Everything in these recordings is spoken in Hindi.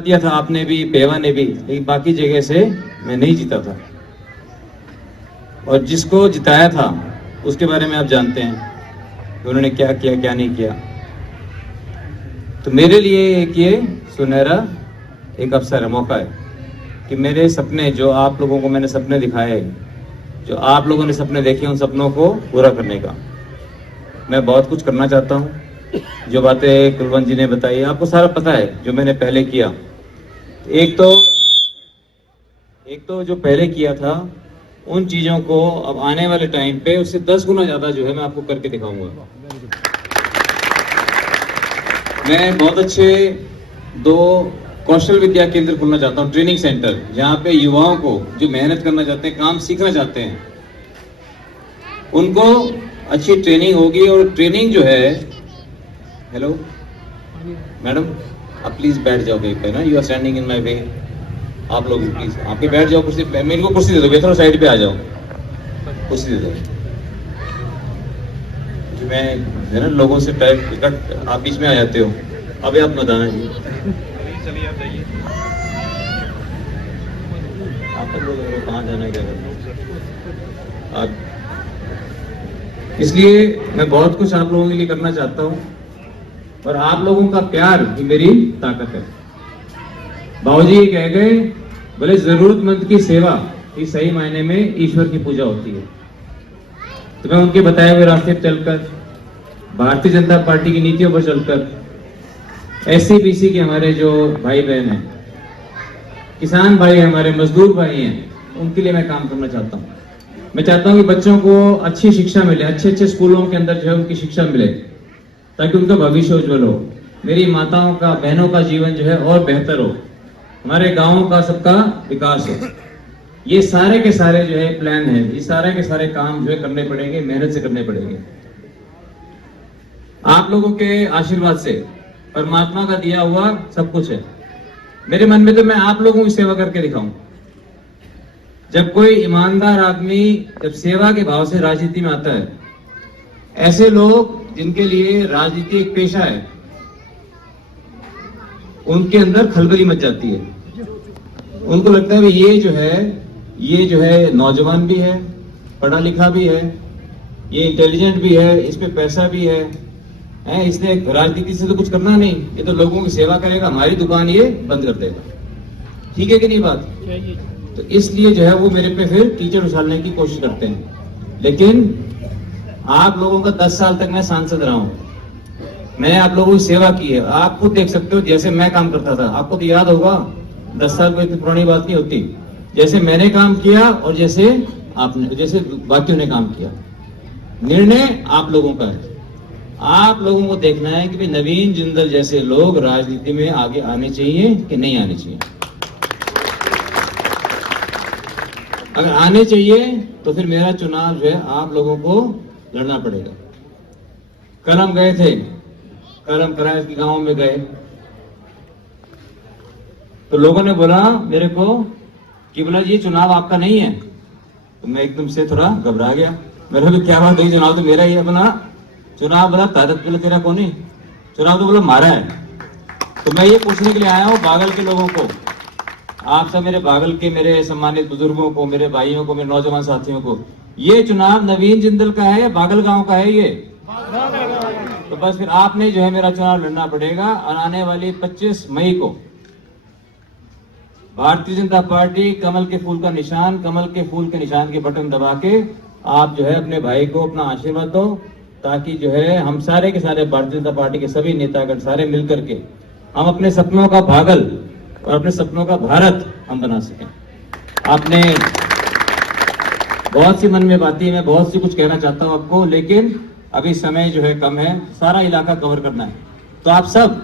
दिया था आपने भी, पेवा ने भी, लेकिन बाकी जगह से मैं नहीं जीता था। और जिसको जिताया था उसके बारे में आप जानते हैं कि उन्होंने क्या किया क्या नहीं किया। तो मेरे लिए एक ये सुनहरा एक अवसर है, मौका है कि मेरे सपने, जो आप लोगों को मैंने सपने दिखाए, जो आप लोगों ने सपने देखे, उन सपनों को पूरा करने का मैं बहुत कुछ करना चाहता हूँ। जो बातें कुलवंत जी ने बताई आपको सारा पता है, जो मैंने पहले किया। एक तो जो पहले किया था उन चीजों को अब आने वाले टाइम पे उससे 10 गुना ज्यादा जो है मैं आपको करके दिखाऊंगा। मैं बहुत अच्छे 2 कौशल विद्या केंद्र खोलना चाहता हूँ, ट्रेनिंग सेंटर, जहाँ पे युवाओं को जो मेहनत करना चाहते हैं, काम सीखना चाहते हैं, उनको अच्छी ट्रेनिंग होगी। और ट्रेनिंग जो है, हेलो मैडम, आप प्लीज बैठ जाओ कहीं पे ना, you are standing in my way. आप लोग प्लीज आप बैठ जाओ कुर्सी पे, मेरे को कुर्सी दे दो, थोड़ा साइड पे आ जाओ, कुर्सी दे दो। मैं है ना लोगों से टाइप, आप बीच में आ जाते हो। अभी आप बताना जी, चलिए आप जाइए, आप लोग कहाँ जाना है, क्या करना आप। इसलिए मैं बहुत कुछ आप लोगों के लिए करना चाहता हूँ और आप लोगों का प्यार ही मेरी ताकत है। बाबूजी ये कह गए, बोले जरूरतमंद की सेवा ही सही मायने में ईश्वर की पूजा होती है। तो मैं उनके बताए हुए रास्ते पर चलकर, भारतीय जनता पार्टी की नीतियों पर चलकर, SC-BC के हमारे जो भाई बहन हैं, किसान भाई हमारे, मजदूर भाई हैं, उनके लिए मैं काम करना चाहता हूँ। मैं चाहता हूँ कि बच्चों को अच्छी शिक्षा मिले, अच्छे अच्छे स्कूलों के अंदर जो है उनकी शिक्षा मिले, ताकि उनका भविष्य उज्जवल हो, मेरी माताओं का, बहनों का जीवन जो है और बेहतर हो, हमारे गांवों का सबका विकास हो। ये सारे के सारे जो है प्लान है, ये सारे के सारे काम जो है करने पड़ेंगे, मेहनत से करने पड़ेंगे। आप लोगों के आशीर्वाद से, परमात्मा का दिया हुआ सब कुछ है मेरे मन में, तो मैं आप लोगों की सेवा करके दिखाऊं। जब कोई ईमानदार आदमी जब सेवा के भाव से राजनीति में आता है, ऐसे लोग जिनके लिए राजनीति एक पेशा है, उनके अंदर खलबली मच जाती है। उनको लगता है ये जो है नौजवान भी है, पढ़ा लिखा भी है, ये इंटेलिजेंट भी है, इस पे पैसा भी है, इसने राजनीति से तो कुछ करना नहीं, ये तो लोगों की सेवा करेगा, हमारी दुकान ये बंद कर देगा। ठीक है कि नहीं बात? तो इसलिए जो है वो मेरे पे फिर टीचर उछालने की कोशिश करते हैं। लेकिन आप लोगों का 10 साल तक मैं सांसद रहा हूं, मैंने आप लोगों की सेवा की है। आप खुद देख सकते हो जैसे मैं काम करता था, आपको तो याद होगा, 10 साल कोई पुरानी बात नहीं होती। जैसे मैंने काम किया और जैसे बाकियों ने काम किया, निर्णय आप लोगों का है। आप लोगों को देखना है कि नवीन जिंदल जैसे लोग राजनीति में आगे आने चाहिए कि नहीं आने चाहिए। अगर आने चाहिए तो फिर मेरा चुनाव जो है आप लोगों को लड़ना पड़ेगा। कल हम गए थे, कल हम कराए के गांव में गए, तो लोगों ने बोला मेरे को कि बोला ये चुनाव आपका नहीं है। तो मैं एकदम से थोड़ा घबरा गया, मेरे को क्या बात हुई, चुनाव तो मेरा ही है। अपना चुनाव बोला ताकत बोला तेरा कौन है, चुनाव तो बोला मारा है। तो मैं ये पूछने के लिए आया हूँ बागल के लोगों को, आप सब मेरे बागल के मेरे सम्मानित बुजुर्गों को, मेरे भाइयों को, मेरे नौजवान साथियों को, ये चुनाव नवीन जिंदल का है या बागल गांव का है? ये तो बस फिर आपने जो है मेरा चुनाव लड़ना पड़ेगा। और आने वाली 25 मई को भारतीय जनता पार्टी कमल के फूल का निशान, कमल के फूल के निशान के बटन दबा के आप जो है अपने भाई को अपना आशीर्वाद दो, ताकि जो है हम सारे के सारे भारतीय जनता पार्टी के सभी नेतागण सारे मिलकर के हम अपने सपनों का बागल और अपने सपनों का भारत हम बना सकें। आपने बहुत सी मन में बातें, मैं बहुत सी कुछ कहना चाहता हूं आपको, लेकिन अभी समय जो है कम है, सारा इलाका कवर करना है। तो आप सब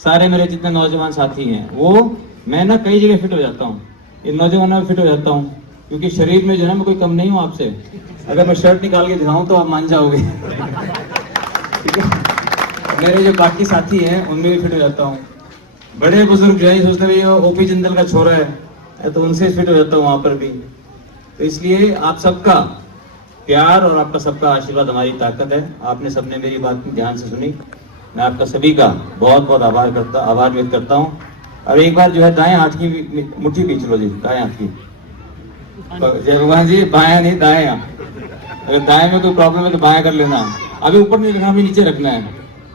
सारे मेरे जितने नौजवान साथी हैं, वो मैं ना कई जगह फिट हो जाता हूँ, इन नौजवानों में फिट हो जाता हूँ, क्योंकि शरीर में जो है मैं कोई कम नहीं हूँ आपसे। अगर मैं शर्ट निकाल के दिखाऊं तो आप मान जाओगे। ठीक है, मेरे जो बाकी साथी हैं उनमें भी फिट हो जाता हूँ। बड़े बुजुर्ग जो है सोचते हैं ये OP जिंदल का छोरा है, तो उनसे फिट हो जाता हूँ वहां पर भी। तो इसलिए आप सबका प्यार और आपका सबका आशीर्वाद हमारी ताकत है। आपने सबने मेरी बात ध्यान से सुनी, मैं आपका सभी का बहुत बहुत आभार व्यक्त करता हूँ। अब एक बार जो है दाएं हाथ की मुट्ठी खींच लो जी, दाएं हाथ की। जय भगवान जी, बायां नहीं दाएं। अगर दाएं में कोई प्रॉब्लम है तो बायां कर लेना। अभी ऊपर नहीं रखना, अभी नीचे रखना है।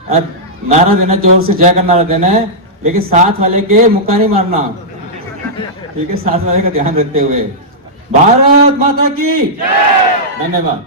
अब नारा देना, जोर से जय का नारा देना है, लेकिन साथ वाले के मुक्का नहीं मारना, ठीक है? साथ वाले का ध्यान रखते हुए। भारत माता की धन्यवाद।